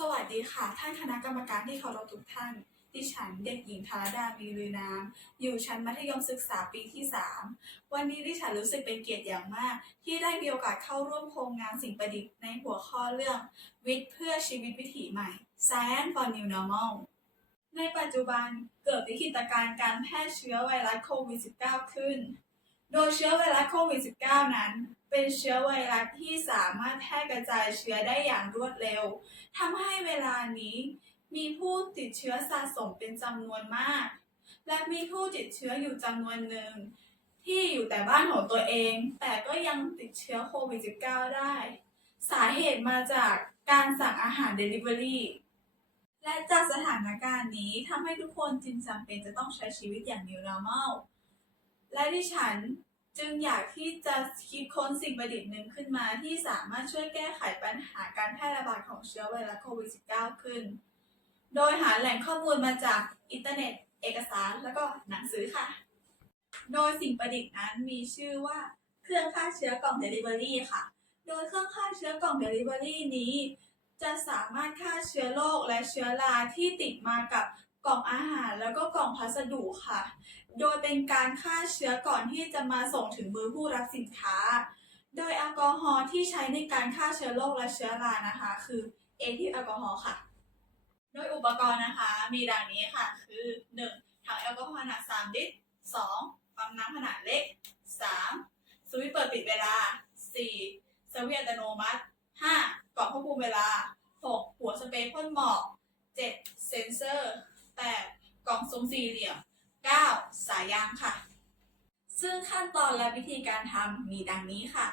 สวัสดีค่ะ ท่านคณะกรรมการที่เคารพทุกท่าน ดิฉันเด็กหญิงธารดามีลือน้ำ อยู่ชั้นมัธยมศึกษาปีที่ 3 วันนี้ดิฉันรู้สึกเป็นเกียรติอย่างมาก ที่ได้มีโอกาสเข้าร่วมโครงงานสิ่งประดิษฐ์ในหัวข้อเรื่อง วิทย์เพื่อชีวิตวิถีใหม่ Science for New Normal ในปัจจุบันเกิดวิกฤตการณ์การแพร่เชื้อไวรัสโควิด -19 ขึ้น โดยเชื้อไวรัสโควิด -19 นั้น เป็นเชื้อไวรัสที่สามารถแพร่กระจายเชื้อได้อย่างรวดเร็วทำให้เวลานี้มีผู้ติดเชื้อสะสมเป็นจำนวนมาก และมีผู้ติดเชื้ออยู่จำนวนหนึ่ง ที่อยู่แต่บ้านของตัวเอง แต่ก็ยังติดเชื้อโควิด -19 ได้ สาเหตุมาจากการสั่งอาหาร Delivery และจากสถานการณ์นี้ทำให้ทุกคนจึงจำเป็นจะต้องใช้ชีวิตอย่าง New Normal และดิฉันจึงอยากที่จะคิดค้นสิ่งประดิษฐ์หนึ่งขึ้นมา ที่สามารถช่วยแก้ไขปัญหาการแพร่ระบาดของเชื้อไวรัสโควิด -19 ขึ้น โดยหาแหล่งข้อมูลมาจากอินเทอร์เน็ต เอกสารแล้วก็หนังสือค่ะ โดยสิ่งประดิษฐ์นั้นมีชื่อว่าเครื่องฆ่าเชื้อกล่อง Delivery ค่ะ โดยเครื่องฆ่าเชื้อกล่อง Delivery นี้ จะสามารถฆ่าเชื้อโรคและเชื้อราที่ติดมากับ กล่องอาหารแล้วก็กล่องพัสดุค่ะ โดยเป็นการฆ่าเชื้อก่อนที่จะมาส่งถึงมือผู้รับสินค้า โดยแอลกอฮอล์ที่ใช้ในการฆ่าเชื้อโรคและเชื้อรานะคะ คือเอทิลแอลกอฮอล์ค่ะ โดยอุปกรณ์นะคะมีดังนี้ค่ะ คือ 1. ถังแอลกอฮอล์หนัก3ลิตร 2. ปั๊มน้ำขนาดเล็ก 3. สวิตช์เปิดปิดเวลา 4. สวิตช์อัตโนมัติ 5. กล่องควบคุมเวลา 6. หัวสเปรย์พ่นหมอก 7. เซนเซอร์ 8. กล่องซุ้มสี่เหลี่ยม 9. สายยางค่ะ ซึ่งขั้นตอนและวิธีการทำมีดังนี้ค่ะ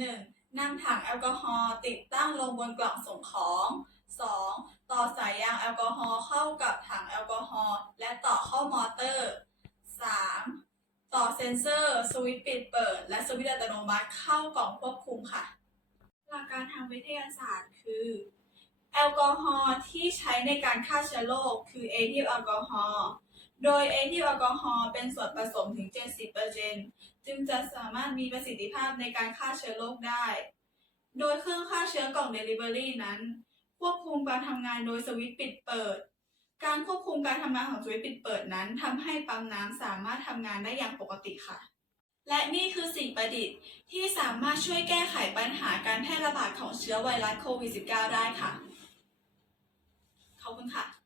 1. นำถังแอลกอฮอล์ติดตั้งลงบนกล่องส่งของ 2. ต่อสายยางแอลกอฮอล์เข้ากับถังแอลกอฮอล์และต่อเข้ามอเตอร์ 3. ต่อเซ็นเซอร์สวิตช์ปิดเปิด และสวิตช์อัตโนมัติเข้ากล่องควบคุมค่ะ หลักการทางวิทยาศาสตร์คือ แอลกอฮอล์ที่ใช้ในการฆ่าเชื้อโรคคือเอทิลแอลกอฮอล์โดยเอทิลแอลกอฮอล์เป็นส่วนผสมถึง 70%จึงจะสามารถมีประสิทธิภาพในการฆ่าเชื้อโรคได้ โดยเครื่องฆ่าเชื้อกล่อง Delivery นั้น ควบคุมการทำงานโดยสวิตช์ปิดเปิด การควบคุมการทำงานของสวิตช์ปิดเปิดนั้นทำให้ปั๊มน้ำสามารถทำงานได้อย่างปกติค่ะ และนี่คือสิ่งประดิษฐ์ที่สามารถช่วยแก้ไขปัญหาการแพร่ระบาดของเชื้อไวรัสโควิด -19 ได้ค่ะ ขอบคุณค่ะ